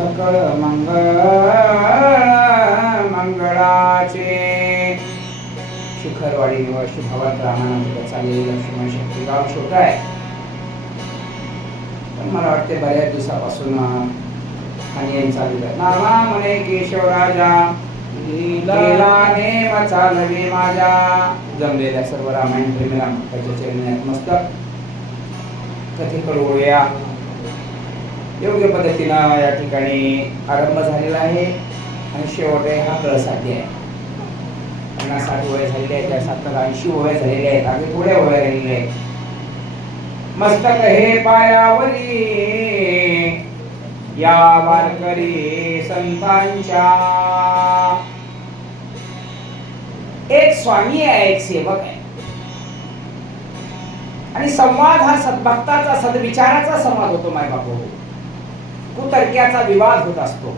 सकळ मंगळाचे. शिखरवाडी निवासी भावात रामानंद चाललेली लक्ष्मण शक्ती गाव छोटं आहे, पण मला वाटते बऱ्याच दिवसापासून आणि चालू आहे. नामा म्हणे केशवराजा लीलाने चालवे माझ्या. जमलेल्या सर्व रामायण प्रेमीला त्याच्या चरणात मस्तक कथेकडे वळूया. योग्य पद्धतीनं या ठिकाणी आरंभ झालेला आहे आणि शेवट हा कळसाध्य आहे. 50-60 वय झालेले आहेत, त्या 70-80 वय झालेले आहेत, अगदी थोड्या वय राहिलेले आहेत. मस्तक हे पायावरी या वारकरी संतांच्या. एक स्वामी आहे, एक सेवक आहे, आणि संवाद हा सद्भक्ताचा सद्विचाराचा संवाद होतो. माय बापू, कुतर्क्याचा विवाद होत असतो.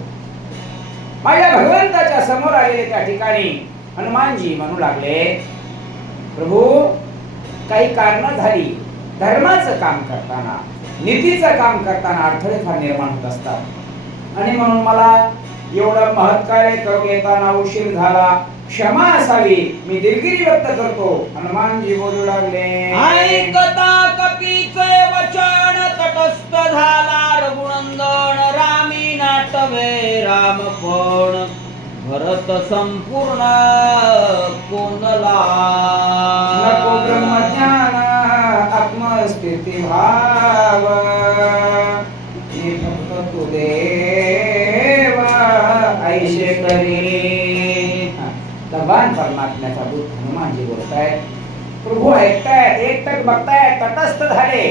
माझ्या भगवंताच्या समोर आलेले त्या ठिकाणी हनुमानजी म्हणू लागले, प्रभू काही कारण झाली, धर्माचं काम करताना, नीतीचं काम करताना अडथळे फार निर्माण होत असतात, आणि म्हणून मला एवढं महत्कार्य करू येताना उशीर झाला, क्षमा असावी, मी दिलगिरी व्यक्त करतो. हनुमानजी बोलू लागले, ऐकता कपीचे वचन तटस्थ झाला रघुनंदन, रामी नाटवे रामपण, भरत संपूर्ण कोणला. नको ब्रह्मज्ञान आत्मस्थिती भाव, हे भक्त तू देव ऐशे करी. भगवान परमात्म्याचा दूत हनुमानजी बोलत आहेत. प्रभू ऐकतायत, एकटक बघतायत, तटस्थ झाले.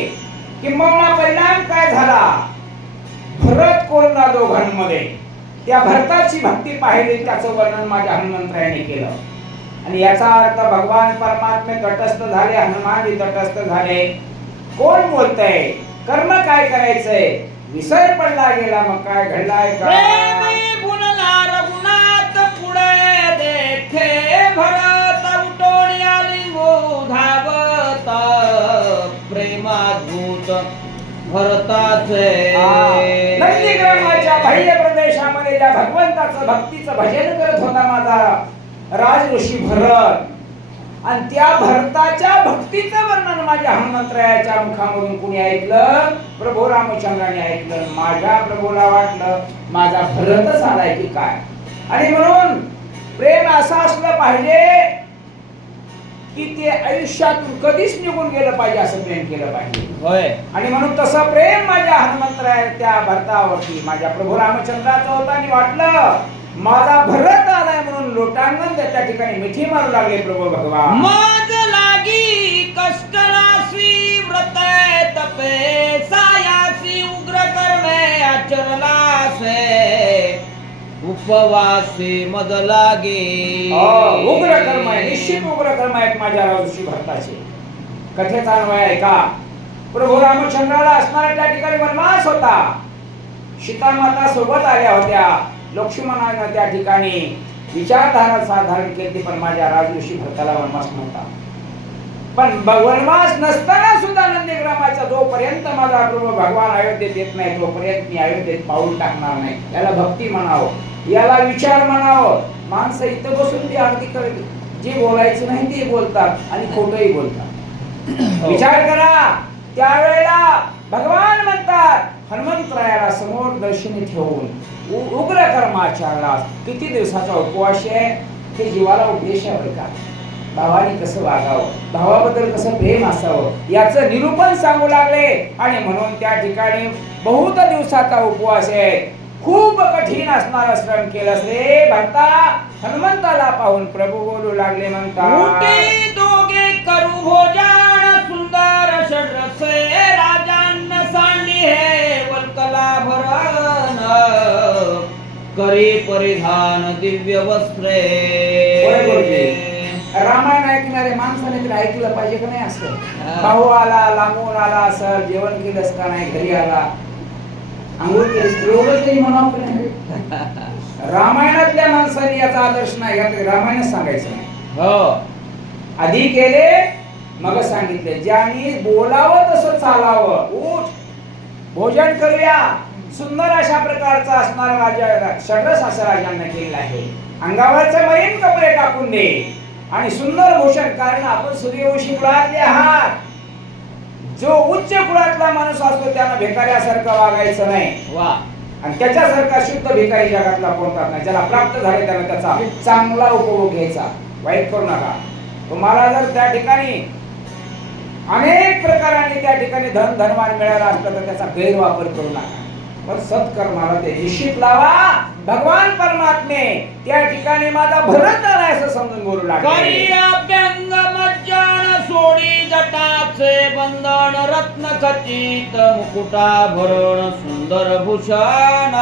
किंबहुना परिणाम काय झाला? भरत कोणला दोघांमध्ये. त्या भरताची भक्ती पाहिली, त्याचं वर्णन माझ्या हनुमंतरायाने केलं, आणि याचा अर्थ भगवान परमात्मे तटस्थ झाले, हनुमानजी तटस्थ झाले. कोण बोलतंय? कर्म काय करायचंय? विसर पडला गेला, मग काय घडलाय का? रघुनाथ पुढे देखे भरत, उठोन आली धावत, प्रेमाद्भूत भरताचे. नंदीग्रामाच्या बाह्य प्रदेशामध्ये ज्या भगवंताचं भक्तीचं भजन करत होता माझा राज ऋषी भरत, आणि त्या भरताच्या भक्तीचं वर्णन माझ्या हनुमंतरायाच्या मुखामधून कुणी ऐकलं? प्रभू रामचंद्राने ऐकलं. माझ्या प्रभूला वाटलं माझा भरतच आलाय की काय, आणि म्हणून प्रेम असं असलं पाहिजे की ते आयुष्यातून कधीच निघून गेलं पाहिजे, असं प्रेम केलं पाहिजे. होय, आणि म्हणून तसं प्रेम माझ्या हनुमंतराया त्या भरतावरती माझ्या प्रभू रामचंद्राचं होतं, आणि वाटलं माझा भरत आलाय म्हणून लोटांगण त्या ठिकाणी मिठी मारू लागले प्रभू भगवान. मज लागी कष्टनासी व्रत तपे, सायासी उग्र कर्मे आचरलासे, उपवासी मद लागे. उग्र कर्म आहे, निश्चित उग्र कर्म आहेत माझ्या ऋषी भरताचे. कथेचा अन्वय आहे का? प्रभू रामचंद्राला असणारा त्या ठिकाणी वनवास होता. सीता माता सोबत आल्या होत्या. लक्ष्मणानं त्या ठिकाणी विचारधारा धारण केली, पण माझ्या ऋषी भरताला वनवास नव्हता. पण वनवास नसताना सुद्धा नंदीग्रामाचा जोपर्यंत माझा प्रभू भगवान अयोध्येत येत नाही, तोपर्यंत मी अयोध्येत पाऊल टाकणार नाही. याला भक्ती म्हणावं, याला विचार म्हणावं. माणसं इथं बसून ती अगदी कळली, जे बोलायचं नाही ते बोलतात आणि खोटंही बोलतात. विचार करा, त्यावेळेला भगवान म्हणतात हनुमंतरायाला समोर दर्शनी ठेवून उग्र कर्माचारला. किती दिवसाचा उपवास आहे, हे जीवाला उपदेश आहे का? भावाने कसं वागावं, भावाबद्दल कसं प्रेम असावं, याचं निरूपण सांगू लागले. आणि म्हणून त्या ठिकाणी बहुत दिवसाचा उपवास आहे. खूप कठीण असणारा श्रम केलंस रे भक्ता. हनुमंताला पाहून प्रभू बोलू लागले, म्हणतात दोघे करू भोजन सुंदर षड्रसे, राजान्न सांडी हे वल्कला भरण, करी परिधान दिव्य वस्त्रे. रामायण ऐकणारे माणसाने तरी ऐकलं पाहिजे का नाही? असं भाऊ आला, लांबून आला, असं जेवण केलंस का नाही, घरी आला, आंघोळ केलीस, एवढं तरी म्हणावं की नाही? रामायणातल्या माणसाने याचा आदर्श नाही घातला, रामायण सांगायचं नाही. हो, आधी केले मग सांगितले. ज्याने बोलावं तसं चालावं. उठ, भोजन करूया, सुंदर अशा प्रकारचा असणारा राजा षड्रस असं राजांना केलेलं आहे. अंगावरचे मलिन कपडे टाकून दे आणि सुंदर भूषण, कारण आपण सूर्यवंशी कुळातले आहात. जो उच्च कुळातला माणूस असतो त्याला भिकाऱ्यासारखं वागायचं नाही. वा. आणि त्याच्यासारखा शुद्ध भिकारी जगातला कोणताच नाही. ज्याला प्राप्त झाले त्याला त्याचा चांगला उपभोग घ्यायचा, वाईट करू नका. तुम्हाला जर त्या ठिकाणी अनेक प्रकाराने त्या ठिकाणी धनवान मिळाला असलं तर त्याचा गैरवापर करू नका. पण सत्कर्माला ते निश्चित लावा. भगवान परमात्मे त्या ठिकाणी माझा भरत आलाय असं समजून बोलू लागले. करी अभ्यंग मज्जान सोडी जटाचे बंधन रत्न खचित मुकुटाभरण सुंदर भूषण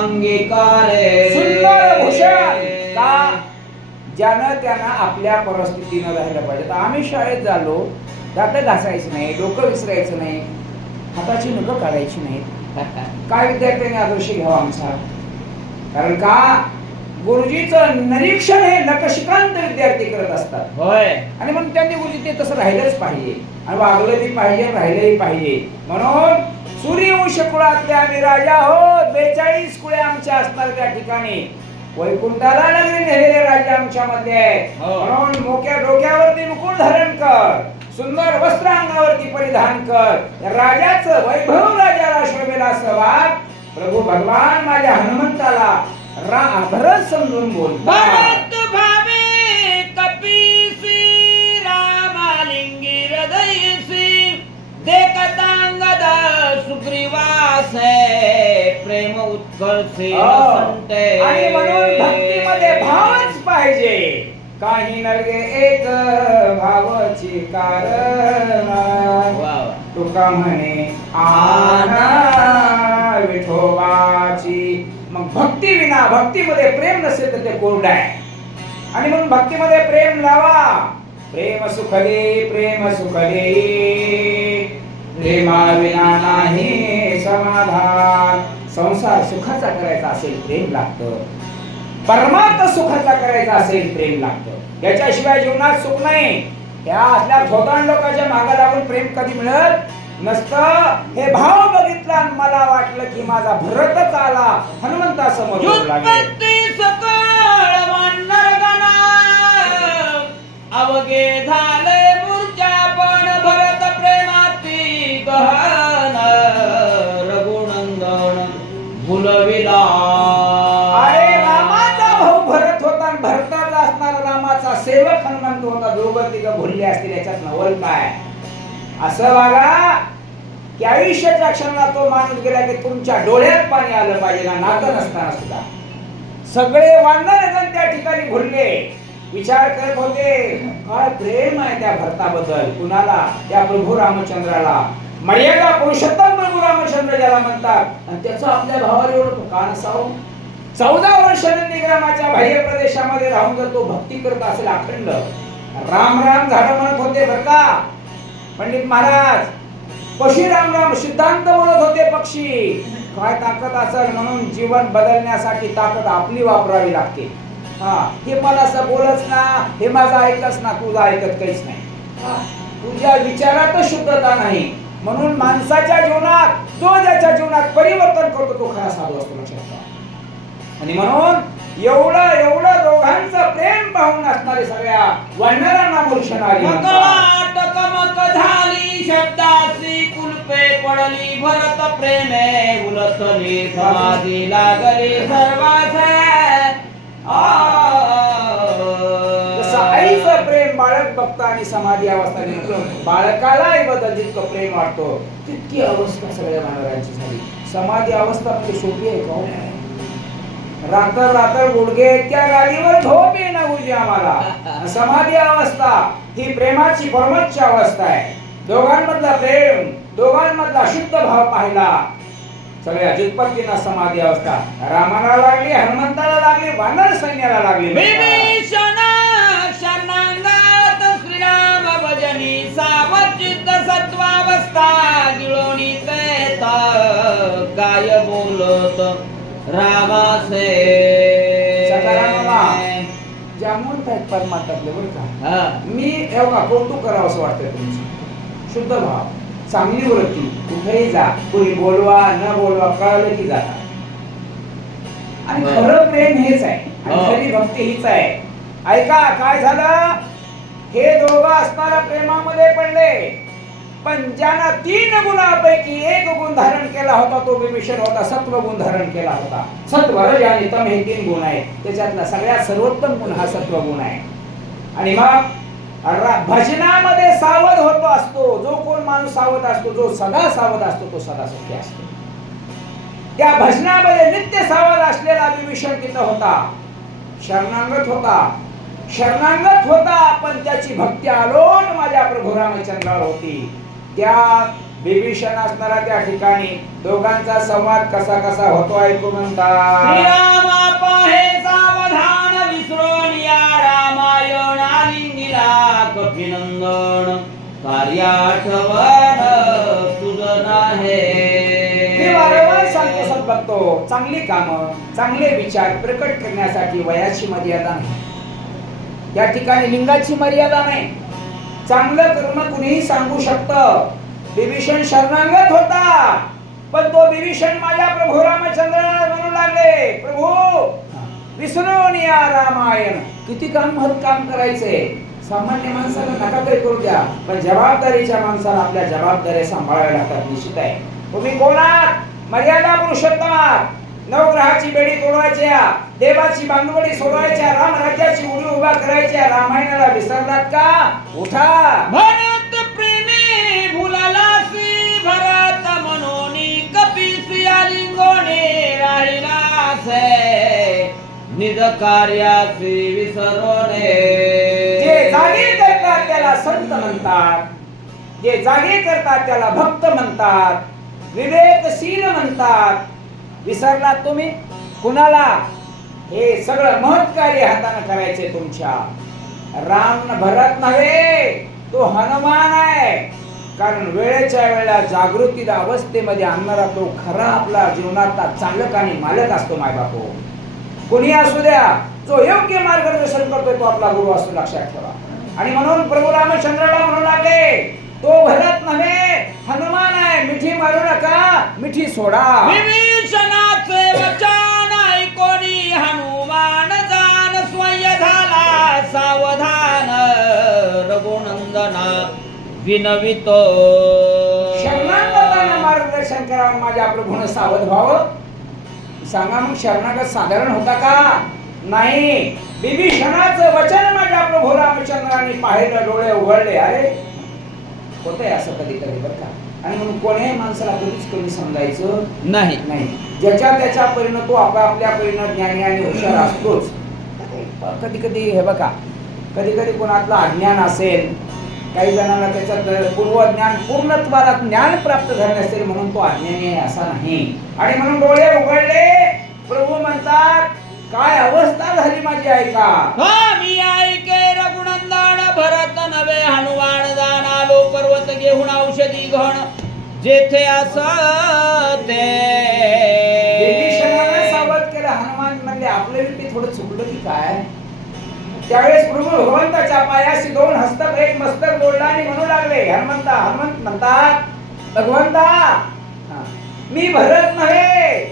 अंगीकारे. सुंदर भूषण का? ज्यानं त्यांना आपल्या परिस्थितीनं राहिलं पाहिजे. तर आम्ही शाळेत झालो, दात घासायचं नाही, डोकं विसरायचं नाही, हाताची नखं काढायची नाहीत. काय विद्यार्थ्यांनी आदर्श घ्यावा आमचा? कारण का गुरुजीचं निरीक्षण हे नकशिकांत विद्यार्थी करत असतात. होय. आणि म्हणून त्यांनी गुरुजी ते तसं राहिलंच पाहिजे आणि वागलं बी पाहिजे, राहिलंही पाहिजे. म्हणून सूर्यवंश कुळातले आम्ही राजा आहोत. 42 कुळे आमच्या असणार त्या ठिकाणी. वैकुंठाला नगरी नेलेले राज्य आमच्या मध्ये आहेत. म्हणून मोक्या डोक्यावरती मुकुट धारण कर, सुंदर वस्त्र अंगावरती परिधान कर. राजाचं वैभव राजाला शोभेला असं वाग. प्रभू भगवान माझ्या हनुमंताला भरत समजून बोल. भरत भावे कपीसी रामालिंगी हृदयसी देखतांगद सुग्रीवासे प्रेम उत्कर्षे संते. आणि म्हणून भक्तीमध्ये भावच पाहिजे. काही नरगे एक भावाची कारण तुका म्हणे आना विठोबाची. मग भक्ती विना, भक्तीमध्ये प्रेम नसेल तर ते कोरडं आहे. आणि म्हणून भक्तीमध्ये प्रेम लावा. प्रेम सुख दे, प्रेम सुख दे, प्रेमा विना नाही समाधान. संसार सुखाचा करायचा असेल प्रेम लागतं, परमार्थ सुखाचा करायचा असेल प्रेम लागतं. याच्याशिवाय जीवनात सुख नाही. या असल्या थोतांड लोकांच्या मागे लागून प्रेम कधी मिळत नसतं. हे भाव बघितला मला वाटलं की माझा भरतच आला हनुमंता समोर अवघे झाले मूर्छा पण भरत प्रेमाती गहन रघुनंदन भुलविला. अरे रामाचा भाऊ भरत होता आणि भरताचा असणारा रामाचा सेवक हनुमंत होता. दोघं तिघं भुलले असतील. याच्यात नवल काय? असं वागा की आयुष्याच्या क्षणाला तो माणूस गेला की तुमच्या डोळ्यात पाणी आलं पाहिजे ना, नातं नसताना सुद्धा. सगळे वानरगण त्या ठिकाणी भुलले, विचार करत होते काय प्रेम आहे त्या भरताबद्दल. कुणाला? त्या प्रभू रामचंद्राला. मर्यादा पुरुषोत्तम प्रभू रामचंद्र ज्याला म्हणतात. आणि त्याचं आपल्या भावाला एवढं का नसावं? 14 वर्ष नंदीग्रामाच्या बाह्य प्रदेशामध्ये राहून जर तो भक्ती करत असेल अखंड, राम राम झाडं म्हणत होते बर का पंडित महाराज. पक्षी राम राम सिद्धांत म्हणत होते पक्षी. काय ताकद असेल? म्हणून जीवन बदलण्यासाठी ताकद आपली वापरावी लागते. हे मला असं बोलच ना, हे माझं ऐकच ना, तुझं ऐकत काहीच नाही. तुझ्या विचारात शुद्धता नाही. म्हणून माणसाच्या जीवनात जो ज्याच्या जीवनात परिवर्तन करतो तो खरा साधू असतो, लक्षात ठेवा. आणि म्हणून एवढं दोघांचं प्रेम पाहून असणारे सगळ्या वानरांना मूर्छा आली. टकमक झाली शब्दाची कुलपे पडली भरत प्रेमे उलटली समाधी लागली सर्वाचे. जसं आईचं प्रेम बाळक बघतं आणि समाधी अवस्था नेमकं बाळकाला बद्दल जितकं प्रेम वाटतो तितकी अवस्था सगळ्या वानरांची झाली. समाधी अवस्था म्हणजे सोपी आहे का? रात्र गुडघे त्या गाडीवर झोप येईना गुरुजी आम्हाला. समाधी अवस्था ही प्रेमाची परमोच्च अवस्था आहे. दोघांमधला प्रेम, दोघांमधला शुद्ध भाव पाहिला. सगळ्या जुत्पत्तींना समाधी अवस्था रामाला लागली, हनुमंताला लागली, वानर सैन्याला लागली. विभीषण शरणागत श्रीराम भजनी सावचित सत्वावस्था गिळोनी ते काय बोलत रामासे. ज्यामुळे आहेत परमात्म्यातले बरं का. मी एवढा कौतुक करावं असं वाटतंय तुमचं. शुद्ध भाव, चांगली वृत्ती, कुठेही जा, कुणी बोलवा न बोलवा, कळलं की जाता. आणि हो. खरं प्रेम हेच आहे आणि हो. खरी भक्ती हीच आहे. ऐका काय झालं, हे दोघं असणाऱ्या प्रेमामध्ये पडले, पण ज्यानं 3 गुणापैकी 1 गुण धारण केला होता तो विभीषण होता. सत्व गुण धारण केला होता. सत्व रज आणि तम हे 3 गुण आहेत. त्याच्यातला सगळ्यात सर्वोत्तम गुण हा सत्व गुण आहे. आणि मग भजनामध्ये सावध होतो असतो. जो कोण माणूस सावध असतो, जो सदा सावध असतो, तो सदा सुखी असतो. त्या भजनामध्ये नित्य सावध असलेला विभीषण तिथं होता. शरणागत होता, शरणागत होता, पण त्याची भक्ती आलोट माझ्या प्रभू रामचंद्रावर होती. त्या विभीषण असणारा त्या ठिकाणी दोघांचा संवाद कसा कसा होतो ऐकू म्हणतात. श्रीरामा पाहे सावधान विसरून या रामायण आलिंगिला कपिनंदन कार्याठवण तुझं नाहे. मी वारंवार सांगतो सद्भक्तो, चांगली कामं चांगले विचार प्रकट करण्यासाठी वयाची मर्यादा नाही, या ठिकाणी लिंगाची मर्यादा नाही. चांगलं कर्म कुणीही सांगू शकतं. विभीषण शरणागत होता, पण तो विभीषण माझ्या प्रभू रामचंद्राला म्हणू लागले, प्रभू विसरून या रामायण. किती काम करायचंय. सामान्य माणसाला नका काही करू द्या, पण जबाबदारीच्या माणसाला आपल्या जबाबदाऱ्या सांभाळाव्या लागतात. निश्चित आहे. तुम्ही कोण आहात? मर्यादा पुरुषोत्तम आहात. नवग्रहाची बेडी तोडवायच्या, देवाची बांधवडी सोडवायच्या, राम राज्याची उडी उभा करायच्या. रामायणाला विसरलात का? उठा. भरत प्रेमी भुलालासी भरत मनोनी कपिसी आलिंगोने राहिलासे निज कार्यासी विसरोने. जे जागे करतात त्याला संत म्हणतात, जे जागे करतात त्याला भक्त म्हणतात, विवेकशील म्हणतात. विसरलात तुम्ही कुणाला? हे सगळं महत्कार्य हाताने करायचे तुमच्या. राम भरत नव्हे, तो हनुमान आहे. कारण वेळेच्या वेळेला जागृती अवस्थेमध्ये आणणारा तो खरा आपला जीवनातला चालक आणि मालक असतो. मायबापो कोणी असू द्या, जो योग्य मार्गदर्शन करतोय तो आपला गुरु असतो, लक्षात ठेवा. आणि म्हणून प्रभू रामचंद्राला म्हणू लागले, तो भरत नव्हे, हनुमान आहे. मिठी मारू नका, मिठी सोडा. विभीषणाचे वचन ऐकोनी हनुमान जान स्वय झाला सावधान रघुनंदना विनवितो. शरणागतांना मार्गदर्शन करावं, माझ्या प्रभूने सावध व्हावं. सांगा मग, शरणागत साधारण होता का? नाही. विभीषणाचं वचन माझ्या प्रभू रामचंद्राने पाहिलं, डोळे उघडले. अरे होतंय असं कधी कधी बरं का. आणि म्हणून कोणीही माणसाला कधीच कमी समजायचं नाही. नाही. ज्याच्या त्याच्या परीनं तो आपापल्या परीनं ज्ञानी आणि हुशार असतोच. कधी कधी हे बघा, कधी कधी कोणातलं अज्ञान असेल, काही जणांना त्याच्यात पूर्वज्ञान पूर्णत्वाला ज्ञान प्राप्त झाले असेल म्हणून तो अज्ञानी आहे असा नाही. आणि म्हणून डोळे उघडले, प्रभू म्हणतात काय अवस्था झाली माझी, ऐका. मी ऐके रघुनंदन भरत नवे हनुमान जान आलो पर्वत घेऊन औषधी घण जेथे असते. विभीषणाने सावध केलं. हनुमान म्हणले आपलं ते थोडं चुकलं की काय. त्यावेळेस प्रभू भगवंताच्या पायाशी 2 हस्तक 1 मस्तक जोडला आणि म्हणू लागले, हनुमंत म्हणतात, भगवंता मी भरत नव्हे,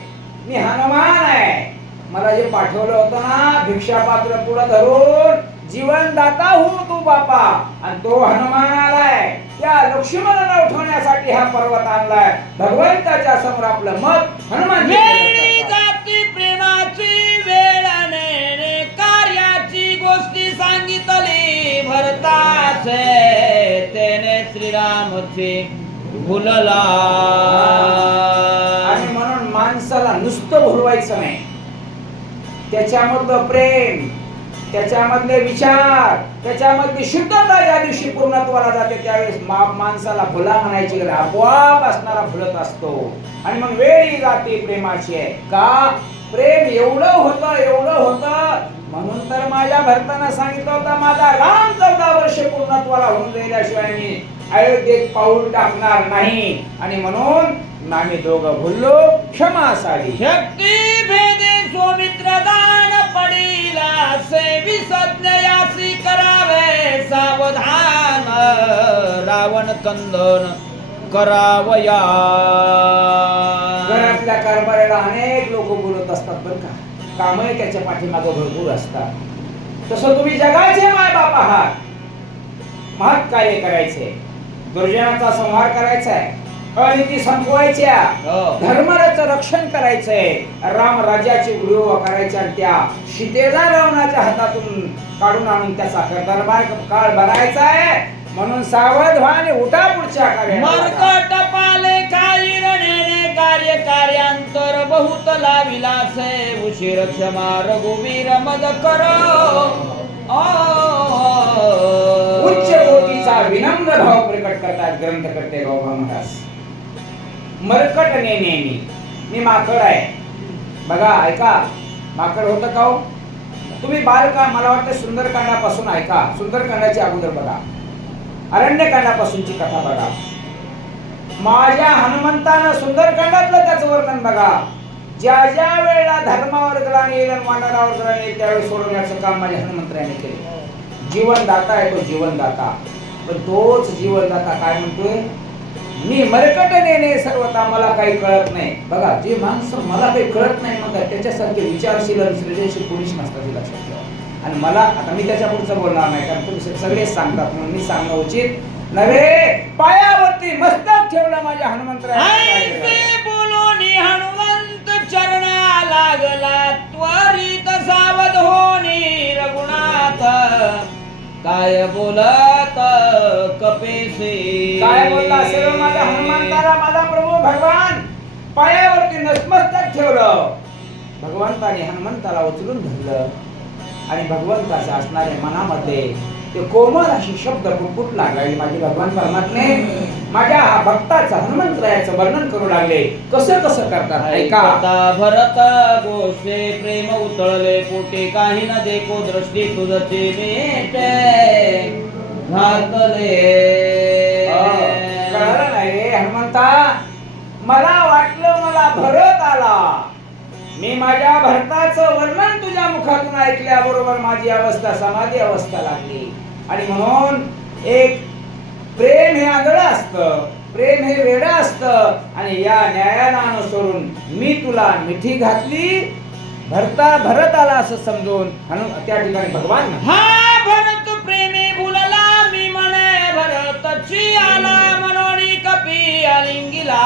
मी हनुमान आहे. मला जे पाठवलं होतं ना, भिक्षापात्र पुढे धरून जीवनदाता हो तू बापा, आणि तो हनुमान आलाय. त्या लक्ष्मणाला उठवण्यासाठी हा पर्वत आणलाय. भगवंताच्या समोर आपलं मत हनुमान जाती प्रेमाची वेळ नेणे कार्याची गोष्टी सांगितली भरताचे तेने श्रीरामची भुलला. आणि म्हणून माणसाला नुसतं भुलवायचं नाही. त्याच्यामधलं प्रेम, त्याच्यामधले विचार, त्याच्यामधली शुद्धता ज्या दिवशी पूर्णत्वाला जाते त्यावेळेस माणसाला भुला म्हणायची गरज, आपोआप असणारा भुलत असतो. आणि मग वेळ जाते प्रेमाची आहे का. प्रेम एवढं होतं म्हणून तर माझ्या भरताना सांगितलं होतं, माझा राम 14 वर्ष पूर्णत्वाला होऊन गेल्याशिवाय मी अयोध्येत पाऊल टाकणार नाही. आणि म्हणून आम्ही दोघं भुललो, क्षमा असावी. शक्ती भेदे सौमित्र दान पडीला सेवी सज्ञयासी करावे सावधान रावण कंदन करावया. घरातल्या कारभाराला अनेक लोक बोलत असतात बरं का, कामही त्याच्या पाठीमागे भरपूर असतात. तसं तुम्ही जगाचे मायबाप आहात. महत् कार्य करायचे, दुर्जनाचा संहार करायचा आहे, अनिती संपवायच्या, हो. धर्माचं रक्षण करायचंय, राम राज्याची उडवा करायच्या आणि त्या सीतेला रावणाच्या हातातून काढून आणून त्याचा दरबार काळ बनायचा आहे. म्हणून सावध व्हा आणि उठा पुढच्या कार्याला. मरकट पाले काही रणेने कार्य कार्यांतर बहुत लाविलासे. उशीर क्षमा रघुवीर मद करो. उच्च कोटीचा विनम्र भाव प्रकट करतात ग्रंथ करते गौबा महाराज. मरकट नेने मी माकड आहे बघा, ऐका. माकड होतं का हो? तुम्ही बालका मला वाटतं सुंदरकांडापासून ऐका. सुंदरकांडाची अगोदर बघा, अरण्यकांडापासूनची कथा बघा. माझ्या हनुमंतानं सुंदरकांडातलं त्याचं वर्णन बघा. ज्या ज्या वेळेला धर्मावर ग्लानी येईल आणि वानरावर ग्लानी येईल त्यावेळी सोडवण्याचं काम माझ्या हनुमंताने केलं. जीवनदाता आहे तो, जीवनदाता. पण तोच जीवनदाता काय म्हणतोय, मी मरकट नेणे सर्वता मला काही कळत नाही. बघा, जे माणसं मला काही कळत नाही म्हणतात त्याच्यासारखे विचारशील आणि सृजनशील कोणीच नसतात, हे लक्षात ठेवा. आणि मला आता मी त्याच्या पुढचं बोलणार नाही, कारण तुम्ही सगळेच सांगतात म्हणून मी सांगणं उचित नव्हे. पायावरती मस्तक ठेवलं माझ्या ऐसे बोलोनी हनुमंत चरणा लागला. त्वरित सावध होनी रघुनाथ. काय बोलत कपेसे. काय बोलला असेल माझ्या हनुमंताला माझा प्रभू भगवान पायावरती नतमस्तक ठेवलं. भगवंताने हनुमंताला उचलून धरलं आणि भगवंताच्या असणाऱ्या मनामध्ये ते कोमल अशी शब्द पुटपुट लागले. माझे भगवान परमात्मे माझ्या भक्ताचं हनुमंतरायाचं वर्णन करू लागले. कसं कसं करतात ऐका. भरत गोष्टे प्रेम उतळले पोटे. काही न देखो दृष्टी तुझचे नेटे घातले. कळलं नाही रे हनुमंता. मला वाटलं मला भरत आला. मी माझ्या भरताचं वर्णन तुझ्या मुखातून ऐकल्याबरोबर माझी अवस्था समाधी अवस्था लागली. आणि म्हणून एक प्रेम हे आंधळं असतं, प्रेम हे वेडं असतं. आणि या न्यायाला अनुसरून मी तुला मिठी घातली. भरत आला असं समजून त्या ठिकाणी भगवान हा भरत प्रेमे भुलला. मी म्हणे भरतची आला म्हणून कपी अलिंगिला.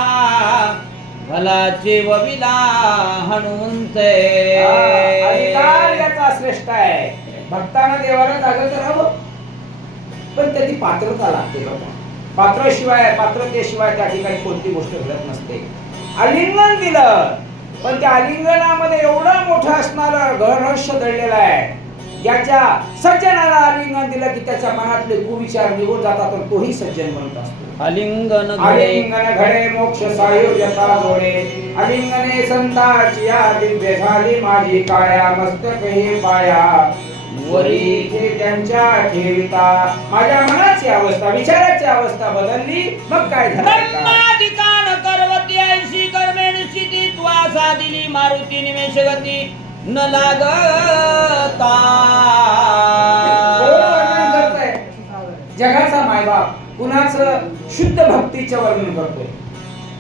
भलाचे वविला हनुमंते. अधिकार याचा श्रेष्ठ आहे. भक्तांना देवाला जागं करावं, पण त्याची पात्रता लागते बघा. पात्रतेशिवाय त्या ठिकाणी कोणती गोष्ट घडत नसते. आलिंगन दिलं, पण त्या आलिंगनामध्ये एवढं मोठं असणारं रहस्य दडलेलं आहे. ज्याच्या सज्जनाला आलिंगन दिलं की त्याच्या मनातले कुविचार निघून जातात आणि तोही सज्जन बनत असतो. आलिंगन घडे मोक्ष सायुज्यता जोडे. आलिंगने संताची दिव्य झाली माझी काया. मस्तक हे पाया वरी त्यांच्या ठेविता. माझ्या मनाची अवस्था विचाराची अवस्था बदलली. मग काय झालं? ब्रह्मादिकान करवती ऐशी कर्मेण स्थिती. त्वासा दिली मारुती निमेष गती. न लागता. जगाचा मायबाप कुणाचं शुद्ध भक्तीचं वर्णन करतोय.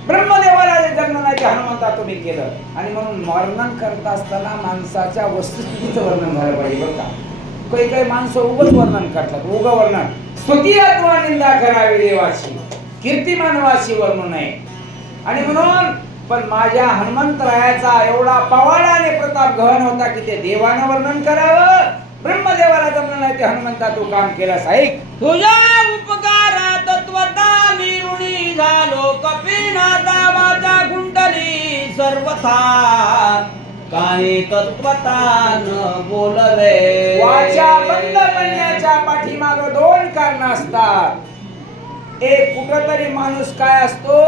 ब्रह्मदेवाला जन्म नाही हनुमंता तुम्ही केलं. आणि म्हणून वर्णन करत असताना माणसाच्या वस्तुस्थितीचं वर्णन झालं पाहिजे बरं का. काही माणसं उगच वर्णन करतात, उग वर्णन. स्तुती अथवा निंदा करावी देवाची, कीर्ती मानवाची वर्णन आहे. आणि म्हणून पण माझ्या हनुमंतरायाचा एवढा पवाडा आणि प्रताप गहन होता की ते देवानं वर्णन करावं. ब्रह्मदेवाला जमलं नाही ते हनुमंता तू काम केलास. ऐक, तुझ्या उपकारात तत्वता मी ऋणी झालो. कपिनाथा वाचा कुंडली सर्वथा. काही तत्वता न बोलवे. वाचा बंद करण्याच्या पाठीमाग दोन कारण असतात. एक, कुठंतरी माणूस काय असतो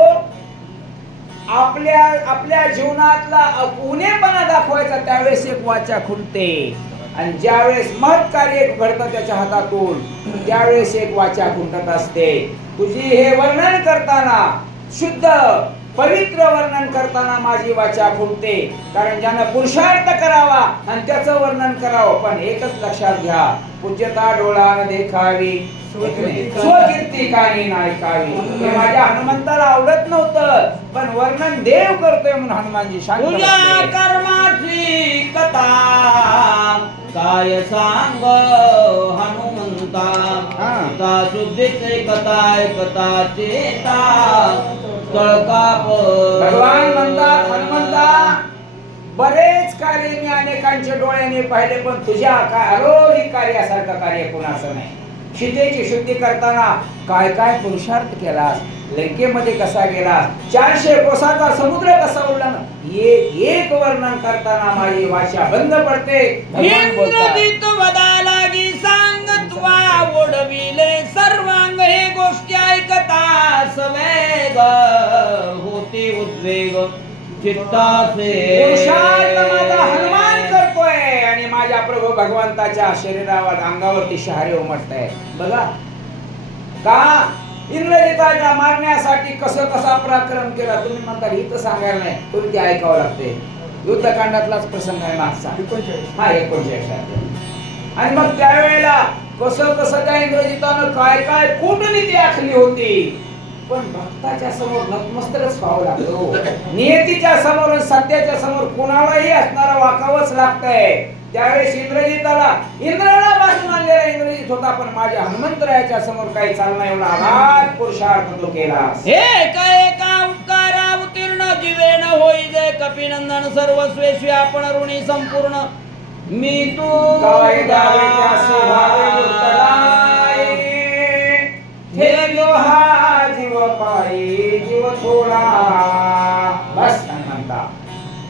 आपल्या जीवनातला उणेपणा दाखवायचा त्यावेळेस एक वाचा खुंटते. आणि ज्यावेळेस महत् कार्य घडतं त्याच्या हातातून त्यावेळेस एक वाचा खुंटत असते. तुझी हे वर्णन करताना शुद्ध पवित्र वर्णन करताना माझी वाचा फुटते. कारण ज्यानं पुरुषार्थ करावा आणि त्याचं वर्णन करावं. पण एकच लक्षात घ्या, पूज्यता डोळानं देखावी स्वकीर्ती कानी ऐकावी. हे माझ्या हनुमंताला आवडत नव्हतं, पण वर्णन देव करतोय म्हणून हनुमानजी शांत तुझ्या बसले. कर्माची कथा काय सांग हनुमंता. हा. का शुद्धीचे कथा कथा चेता तळकाप. भगवान म्हणतात, हनुमंता बरेच कार्य मी अनेकांच्या डोळ्याने पाहिले, पण तुझ्या अलौकिक कार्यासारखं कार्य कोणाचं नाही. सीतेची शुद्धी करताना काय काय पुरुषार्थ केलास, लंकेमध्ये कसा गेलास, 400 कोसाचा समुद्र कसा उडला, एक वर्णन करताना माझी भाषा बंद पडते. भगवान बोलतात, इंद्रजित वदा लागी सांगत्वा ओढविले सर्वांग. हे गोष्टी ऐकता सवेग होते उद्वेग चित्ताचे. पुरुषार्थ माझा हनुमान करतोय आणि माझ्या प्रभू भगवंताच्या शरीरावर अंगावरती शहारे उमटताय. बघा का इंद्रजिताला मारण्यासाठी कसा पराक्रम केला. तुम्ही म्हणता ही तर सांगायला नाही, तुम्ही ते ऐकावं लागते. युद्धकांडातलाच प्रसंग आहे मागचा. हा 39. आणि मग त्यावेळेला कसं त्या इंद्रजितानं काय कूटनीती आखली होती. पण भक्ताच्या समोर नतमस्तकच व्हावं लागलं. नियतीच्या समोर सत्याच्या समोर कोणालाही असणारा वाकावंच लागतंय. त्यावेळेस इंद्राला बाजून आणलेला इंद्रजित होता, पण माझ्या हनुमंतरायाच्या समोर काही चालणार एवढा आघात पुरुषार्थ तो केला. एका उपकारा उत्तीर्ण जीवेन होई जे कपिनंदन सर्वस्वेशी आपण ऋणी संपूर्ण. मी तू काय द्यावे त्यासे भावे उत्तराय. हे हा जीव पायी जीव थोडा. बस हनुमंता,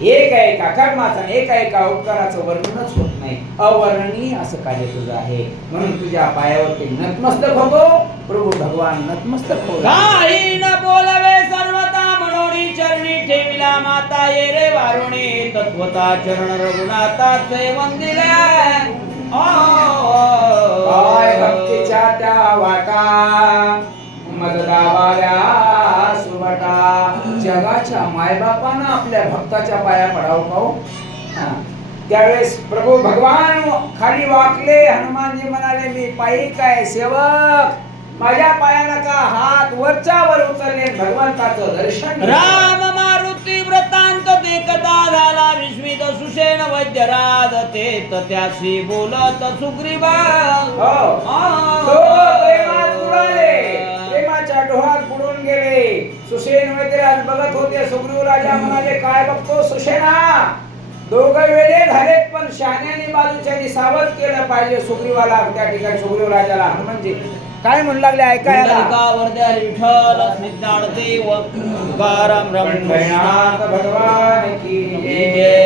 एका कर्माचा एका उपकाराचं वर्णनच होत नाही. अवर्णनीय असं कार्य तुझं आहे, म्हणून तुझ्या पायावरती नतमस्तक होतो. प्रभू भगवान नतमस्तक होतो. काही न बोलावे सर्वता मनोरी चरणी ठेविला माता. ये रे वारुणी तत्वता चरण रघुनाथाचे वंदिले. काय भक्तीच्या त्या वाटा मददावाल्या सुवाटा. जगाच्या मायबापानं आपल्या भक्ताच्या पाया पडावं पाहू. त्यावेळेस प्रभू भगवान खाली वाकले. हनुमानजी म्हणाले, मी पायी काय सेवक, माझ्या पायाला का हात वरच्यावर उचलले. भगवंताचं दर्शन. राम मारुती वृत्तांत देखता झाला विस्मित. सुषेण वैद्यराज तेत त्याशी बोलत सुग्रीवा. प्रेमात बुडाले, प्रेमाच्या डोहात बुडून गेले. सुषेण वैद्यराज बघत होते. सुग्रीव राजा म्हणाले, काय बघतो सुषेणा. दोघं वेळे झालेत, पण शहाण्याने बाजूच्यानी सावध केलं पाहिजे सुग्रीवाला. त्या ठिकाणी सुग्रीव राजाला हनुमानजी काय म्हणू लागले ऐकायला. विठ्ठल ज्ञानदेव तुकाराम भगवान की जय. जय.